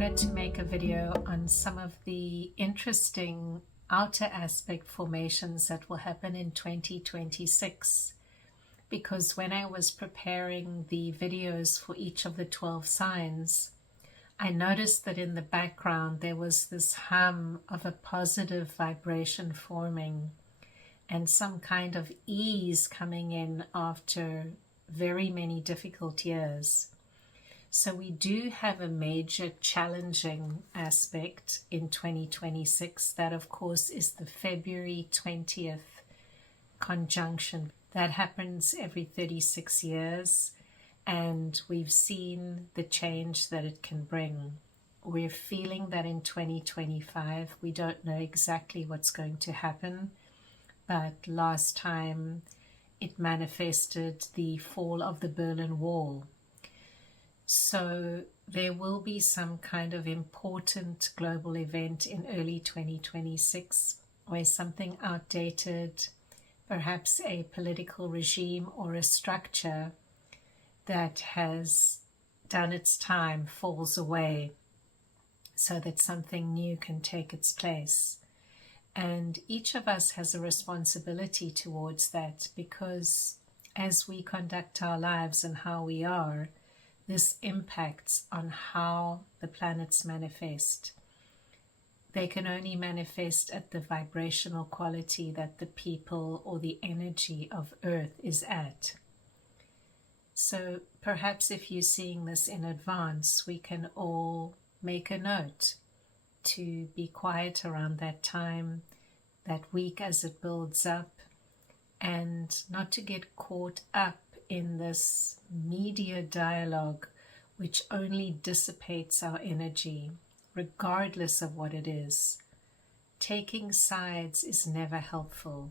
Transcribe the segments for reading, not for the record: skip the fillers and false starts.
wanted to make a video on some of the interesting outer aspect formations that will happen in 2026, because when I was preparing the videos for each of the 12 signs, I noticed that in the background there was this hum of a positive vibration forming and some kind of ease coming in after very many difficult years. So we do have a major challenging aspect in 2026. That, of course, is the February 20th conjunction. That happens every 36 years, and we've seen the change that it can bring. We're feeling that in 2025. We don't know exactly what's going to happen, but last time it manifested the fall of the Berlin Wall. So there will be some kind of important global event in early 2026 where something outdated, perhaps a political regime or a structure that has done its time, falls away so that something new can take its place. And each of us has a responsibility towards that, because as we conduct our lives and how we are, this impacts on how the planets manifest. They can only manifest at the vibrational quality that the people or the energy of Earth is at. So perhaps if you're seeing this in advance, we can all make a note to be quiet around that time, that week as it builds up, and not to get caught up in this media dialogue which only dissipates our energy, regardless of what it is. Taking sides is never helpful.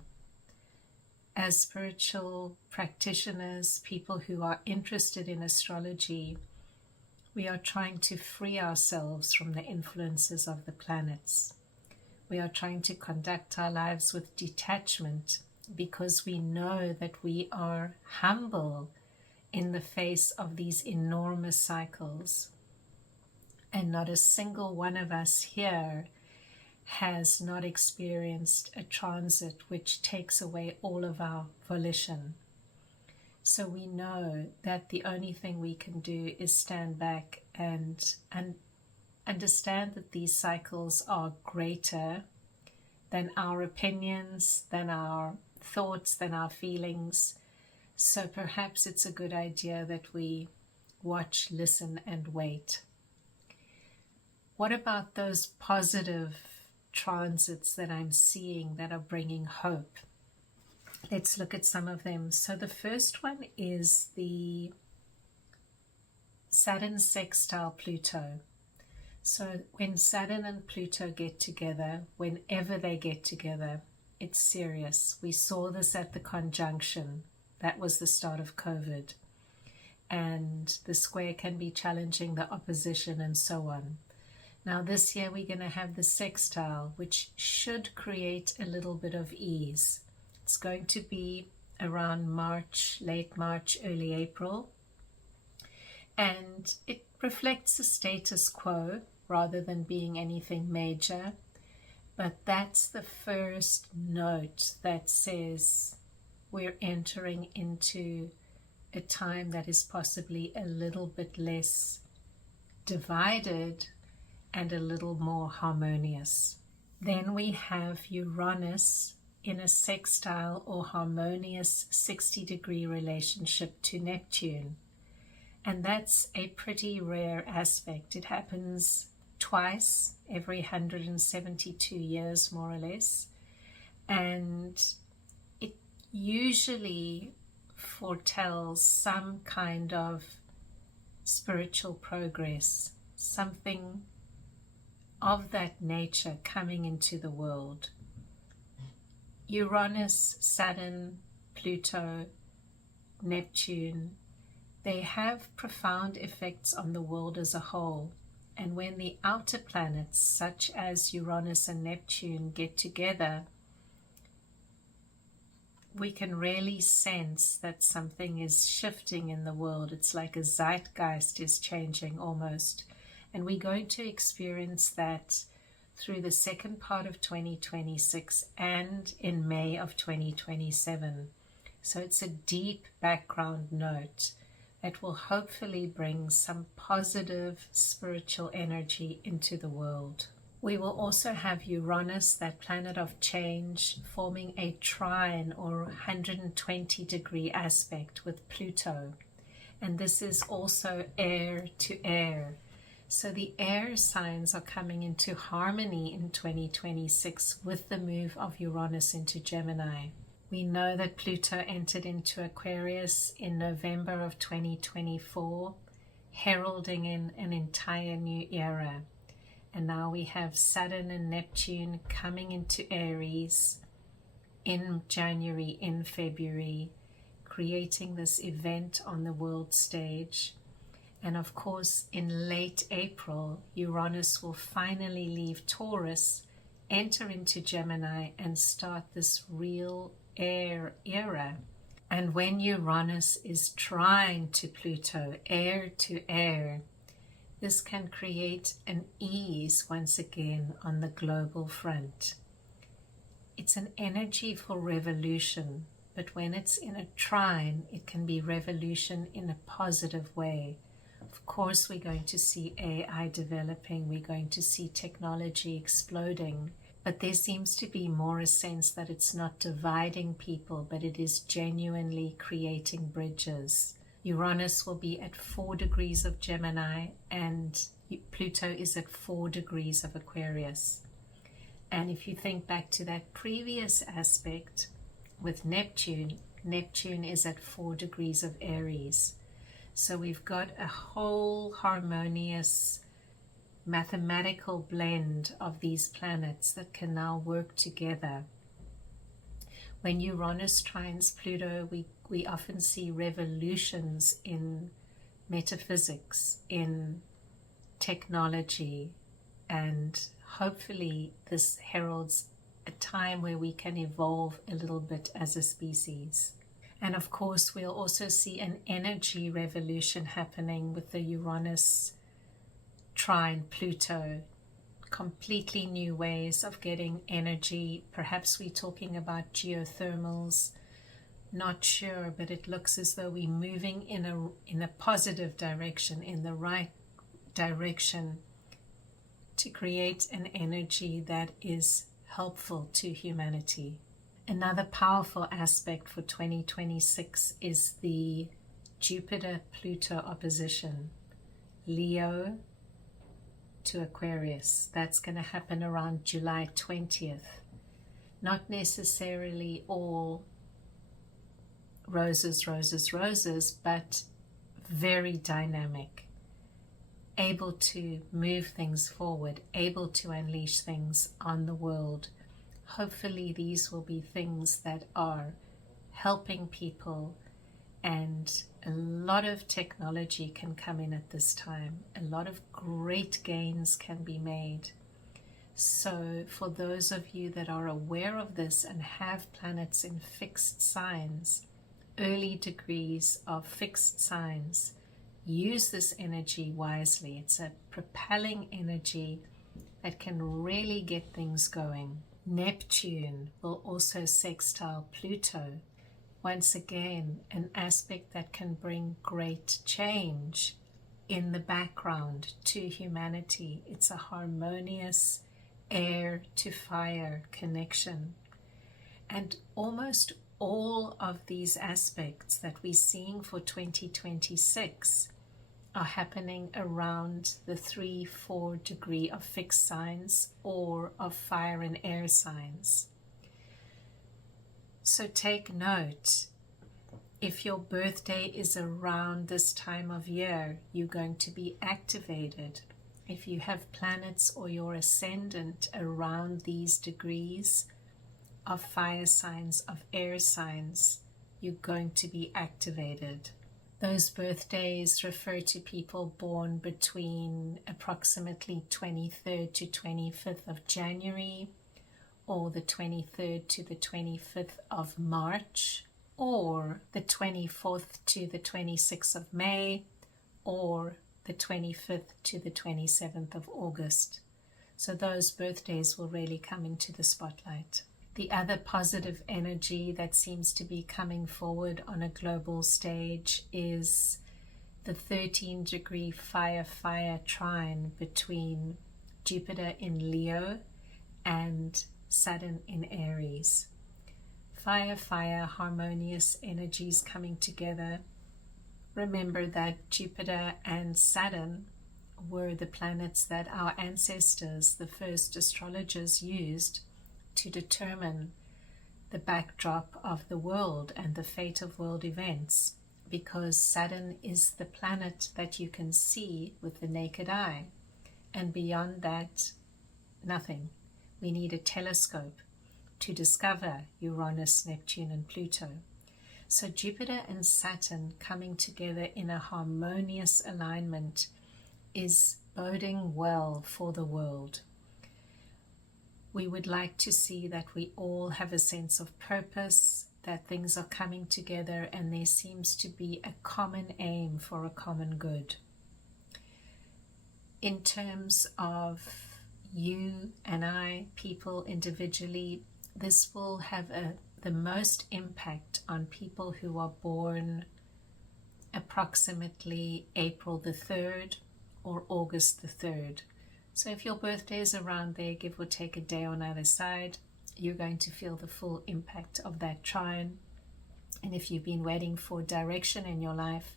As spiritual practitioners, people who are interested in astrology, we are trying to free ourselves from the influences of the planets. We are trying to conduct our lives with detachment, because we know that we are humble in the face of these enormous cycles. And not a single one of us here has not experienced a transit which takes away all of our volition. So we know that the only thing we can do is stand back and understand that these cycles are greater than our opinions, than our thoughts, than our feelings. So perhaps it's a good idea that we watch, listen, and wait. What about those positive transits that I'm seeing that are bringing hope? Let's look at some of them. So the first one is the Saturn sextile Pluto. So when Saturn and Pluto get together, whenever they get together, it's serious. We saw this at the conjunction. That was the start of COVID. And the square can be challenging the opposition and so on. Now this year we're going to have the sextile, which should create a little bit of ease. It's going to be around March, late March, early April. And it reflects the status quo rather than being anything major. But that's the first note that says we're entering into a time that is possibly a little bit less divided and a little more harmonious. Then we have Uranus in a sextile or harmonious 60-degree relationship to Neptune. And that's a pretty rare aspect. It happens twice every 172 years, more or less. And it usually foretells some kind of spiritual progress, something of that nature coming into the world. Uranus, Saturn, Pluto, Neptune, they have profound effects on the world as a whole. And when the outer planets, such as Uranus and Neptune, get together, we can really sense that something is shifting in the world. It's like a zeitgeist is changing almost. And we're going to experience that through the second part of 2026 and in May of 2027. So it's a deep background note that will hopefully bring some positive spiritual energy into the world. We will also have Uranus, that planet of change, forming a trine or 120-degree aspect with Pluto. And this is also air to air. So the air signs are coming into harmony in 2026 with the move of Uranus into Gemini. We know that Pluto entered into Aquarius in November of 2024, heralding in an entire new era. And now we have Saturn and Neptune coming into Aries in January, in February, creating this event on the world stage. And of course, in late April, Uranus will finally leave Taurus, enter into Gemini, and start this real air era. And when Uranus is trine to Pluto, air to air, this can create an ease once again on the global front. It's an energy for revolution, but when it's in a trine, it can be revolution in a positive way. Of course, we're going to see AI developing, we're going to see technology exploding, but there seems to be more a sense that it's not dividing people, but it is genuinely creating bridges. Uranus will be at 4 degrees of Gemini and Pluto is at 4 degrees of Aquarius. And if you think back to that previous aspect with Neptune, Neptune is at 4 degrees of Aries. So we've got a whole harmonious mathematical blend of these planets that can now work together. When Uranus trines Pluto, we often see revolutions in metaphysics, in technology, and hopefully this heralds a time where we can evolve a little bit as a species. And of course, we'll also see an energy revolution happening with the Uranus trine Pluto. Completely new ways of getting energy. Perhaps we're talking about geothermals. Not sure, but it looks as though we're moving in a positive direction, in the right direction, to create an energy that is helpful to humanity. Another powerful aspect for 2026 is the Jupiter-Pluto opposition, Leo to Aquarius. That's going to happen around July 20th. Not necessarily all roses, roses, roses, but very dynamic, able to move things forward, able to unleash things on the world. Hopefully these will be things that are helping people, and a lot of technology can come in at this time. A lot of great gains can be made. So for those of you that are aware of this and have planets in fixed signs, early degrees of fixed signs, use this energy wisely. It's a propelling energy that can really get things going. Neptune will also sextile Pluto. Once again, an aspect that can bring great change in the background to humanity. It's a harmonious air to fire connection. And almost all of these aspects that we're seeing for 2026 are happening around the 3-4 degree of fixed signs or of fire and air signs. So take note, if your birthday is around this time of year, you're going to be activated. If you have planets or your ascendant around these degrees of fire signs, of air signs, you're going to be activated. Those birthdays refer to people born between approximately 23rd to 25th of January, or the 23rd to the 25th of March, or the 24th to the 26th of May, or the 25th to the 27th of August. So those birthdays will really come into the spotlight. The other positive energy that seems to be coming forward on a global stage is the 13-degree fire trine between Jupiter in Leo and Saturn in Aries. Fire, harmonious energies coming together. Remember that Jupiter and Saturn were the planets that our ancestors, the first astrologers, used to determine the backdrop of the world and the fate of world events, because Saturn is the planet that you can see with the naked eye, and beyond that, nothing. We need a telescope to discover Uranus, Neptune, and Pluto. So Jupiter and Saturn coming together in a harmonious alignment is boding well for the world. We would like to see that we all have a sense of purpose, that things are coming together, and there seems to be a common aim for a common good. In terms of you and I, people individually, this will have the most impact on people who are born approximately April the 3rd or August the 3rd. So if your birthday is around there, give or take a day on either side, you're going to feel the full impact of that trine. And if you've been waiting for direction in your life,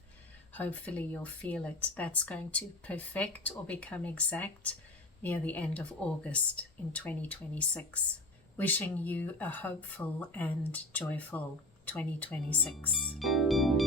hopefully you'll feel it. That's going to perfect or become exact near the end of August in 2026. Wishing you a hopeful and joyful 2026.